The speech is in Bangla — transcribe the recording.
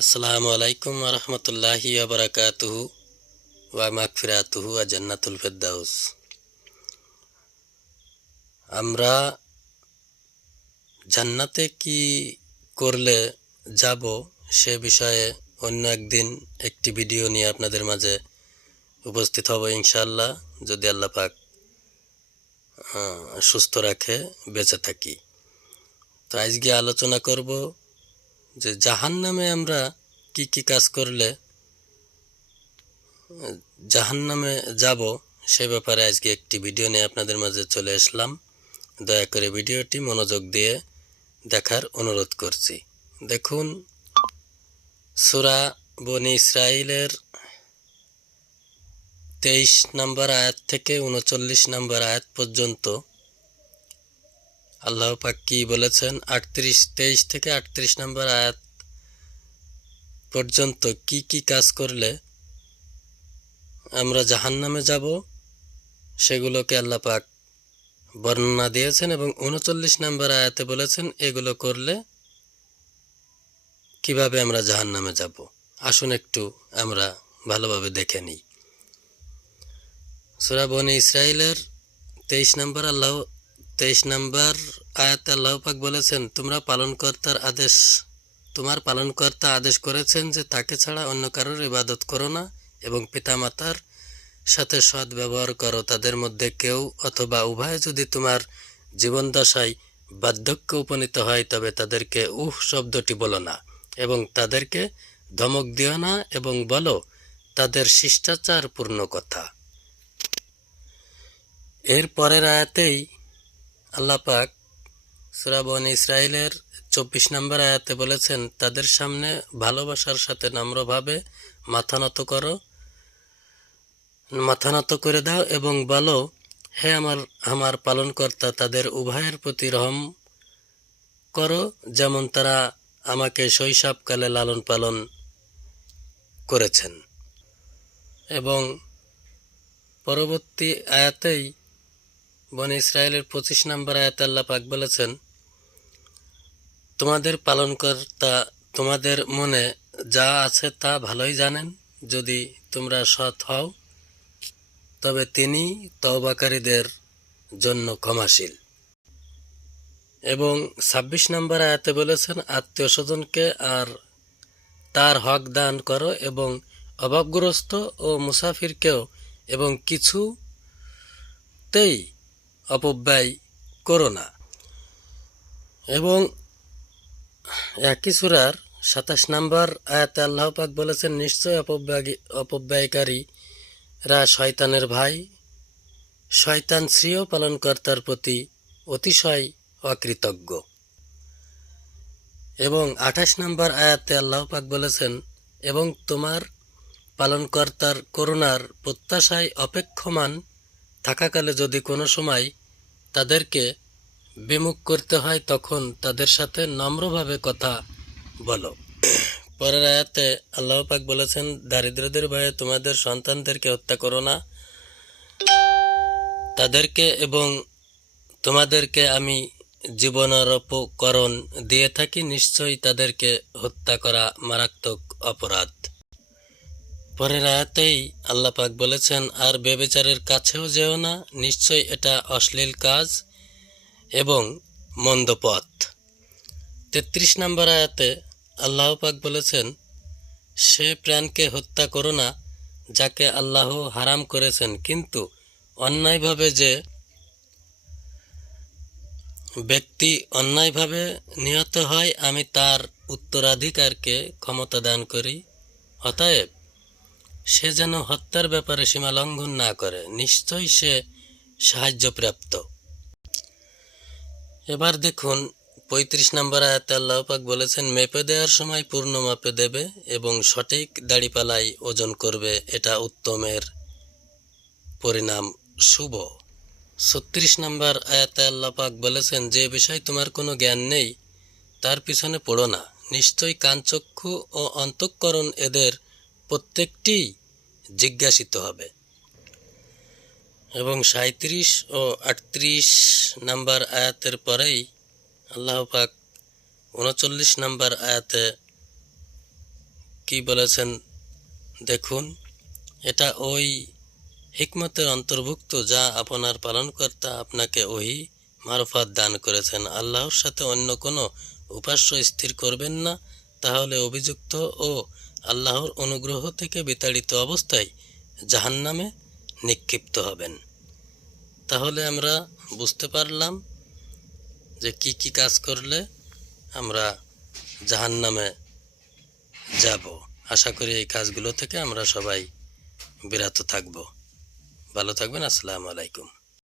আসসালামু আলাইকুম রহমতুল্লাহি আবরাকাতুহু ওয়া মাগফিরাতুহু ওয়া জান্নাতুল ফেরদাউস। আমরা জান্নাতে কি করলে যাব সে বিষয়ে অন্য একদিন একটি ভিডিও নিয়ে আপনাদের মাঝে উপস্থিত হব ইনশাআল্লাহ, যদি আল্লাহ পাক সুস্থ রাখে, বেঁচে থাকি। তো আজকে আলোচনা করব যে জাহান নামে আমরা কি কি কাজ করলে জাহান নামে যাব সে ব্যাপারে আজকে একটি ভিডিও নিয়ে আপনাদের মাঝে চলে আসলাম। দয়া করে ভিডিওটি মনোযোগ দিয়ে দেখার অনুরোধ করছি। দেখুন, সুরা বনি ইসরায়েলের তেইশ নম্বর আয়াত থেকে উনচল্লিশ নম্বর আয়াত পর্যন্ত আল্লাহ পাক কি বলেছেন? আটত্রিশ, তেইশ থেকে আটত্রিশ নম্বর আয়াত পর্যন্ত কি কি কাজ করলে আমরা জাহান্নামে যাব? সেগুলোকে আল্লাহ পাক বর্ণনা দিয়েছেন এবং উনচল্লিশ নম্বর আয়াতে বলেছেন, এগুলো করলে কীভাবে আমরা জাহান্নামে যাব? আসুন একটু আমরা ভালোভাবে দেখে নিই। সুরা বনি ইসরায়েলের তেইশ নম্বর আল্লাহ তেইশ নম্বর আয়াতে আল্লাহ পাক বলেছেন, তোমরা পালনকর্তার আদেশ, তোমার পালনকর্তা আদেশ করেছেন যে তাকে ছাড়া অন্য কারোর ইবাদত করো না এবং পিতামাতার সাথে সৎ ব্যবহার করো। তাদের মধ্যে কেউ অথবা উভয় যদি তোমার জীবনদশায় বার্ধক্য উপনীত হয়, তবে তাদেরকে উহ শব্দটি বলো না এবং তাদেরকে ধমক দিও না এবং বলো, তাদের শিষ্টাচার পূর্ণ কথা। এর পরের আয়াতেই আল্লাহ পাক সুরাবন ইসরায়েলের চব্বিশ নম্বর আয়াতে বলেছেন, তাদের সামনে ভালোবাসার সাথে নম্রভাবে মাথা নত করো, মাথা নত করে দাও এবং বলো, হে আমার আমার পালনকর্তা, তাদের উভয়ের প্রতি রহম করো, যেমন তারা আমাকে শৈশবকালে লালন পালন করেছেন। এবং পরবর্তী আয়াতেই বন ইসরায়েলের পঁচিশ নম্বর আয়াত আল্লাহ পাক বলেছেন, তোমাদের পালনকর্তা তোমাদের মনে যা আছে তা ভালোই জানেন। যদি তোমরা সৎ হও, তবে তিনি তওবাকারীদের জন্য ক্ষমাশীল। এবং ছাব্বিশ নম্বর আয়াতে বলেছেন, আত্মীয় স্বজনকে আর তার হক দান করো এবং অভাবগ্রস্ত ও মুসাফিরকেও এবং কিছুতেই অপব্যয় করো না। এবং একই সুরার সাতাশ নম্বর আয়াতে আল্লাহ পাক বলেছেন, নিশ্চয় অপব্যয় অপব্যয়কারীরা শয়তানের ভাই। শয়তান শ্রীয় পালনকর্তার প্রতি অতিশয় অকৃতজ্ঞ। এবং আঠাশ নম্বর আয়াতে আল্লাহ পাক বলেছেন, এবং তোমার পালনকর্তার করুণার প্রত্যাশায় অপেক্ষমান থাকাকালে যদি কোনো সময় তাদেরকে বিমুখ করতে হয়, তখন তাদের সাথে নম্রভাবে কথা বলো। পরের আয়াতে আল্লাহ পাক বলেছেন, দারিদ্রদের ভয়ে তোমাদের সন্তানদেরকে হত্যা করো না। তাদেরকে এবং তোমাদেরকে আমি জীবনারোপকরণ দিয়ে থাকি, নিশ্চয়ই তাদেরকে হত্যা করা মারাত্মক অপরাধ। পরের আয়াতেই আল্লাহ পাক বলেছেন, আর বেবেচারের কাছেও যেও না নিশ্চয় এটা অশ্লীল কাজ এবং মন্দ পথ। তেত্রিশ নম্বর আয়াতে আল্লাহ পাক বলেছেন, সে প্রাণকে হত্যা করো না, যাকে আল্লাহ হারাম করেছেন। কিন্তু অন্যায়ভাবে যে ব্যক্তি অন্যায়ভাবে নিহত হয়, আমি তার উত্তরাধিকারকে ক্ষমতা দান করি। অতএব সে যেন হত্যার ব্যাপারে সীমা লঙ্ঘন না করে, নিশ্চয়ই সে সাহায্যপ্রাপ্ত। এবার দেখুন, পঁয়ত্রিশ নম্বর আয়াতে আল্লাহ পাক বলেছেন, মেপে দেওয়ার সময় পূর্ণ মাপে দেবে এবং সঠিক দাড়িপালাই ওজন করবে, এটা উত্তমের পরিণাম শুভ। ছত্রিশ নম্বর আয়াতে আল্লাহ পাক বলেছেন, যে বিষয় তোমার কোনো জ্ঞান নেই, তার পিছনে পড়ো না। নিশ্চয়ই কাঞ্চক্ষু ও অন্তঃকরণ এদের প্রত্যেকটি জিজ্ঞাসিত হবে। এবং সাঁত্রিশ ও আটত্রিশ নাম্বার আয়াতের পরেই আল্লাহ পাক উনচল্লিশ নাম্বার আয়াতে কি বলেছেন? দেখুন, এটা ওই হিকমতের অন্তর্ভুক্ত যা আপনার পালনকর্তা আপনাকে ওই মারফাত দান করেছেন। আল্লাহর সাথে অন্য কোনো উপাস্য স্থির করবেন না, তাহলে অভিযুক্ত ও আল্লাহর অনুগ্রহ থেকে বিতাড়িত অবস্থায় জাহান্নামে নিক্ষিপ্ত হবেন। তাহলে আমরা বুঝতে পারলাম যে কি কি কাজ করলে আমরা জাহান্নামে যাব। আশা করি এই কাজগুলো থেকে আমরা সবাই বিরত থাকব। ভালো থাকবেন, আসসালামু আলাইকুম।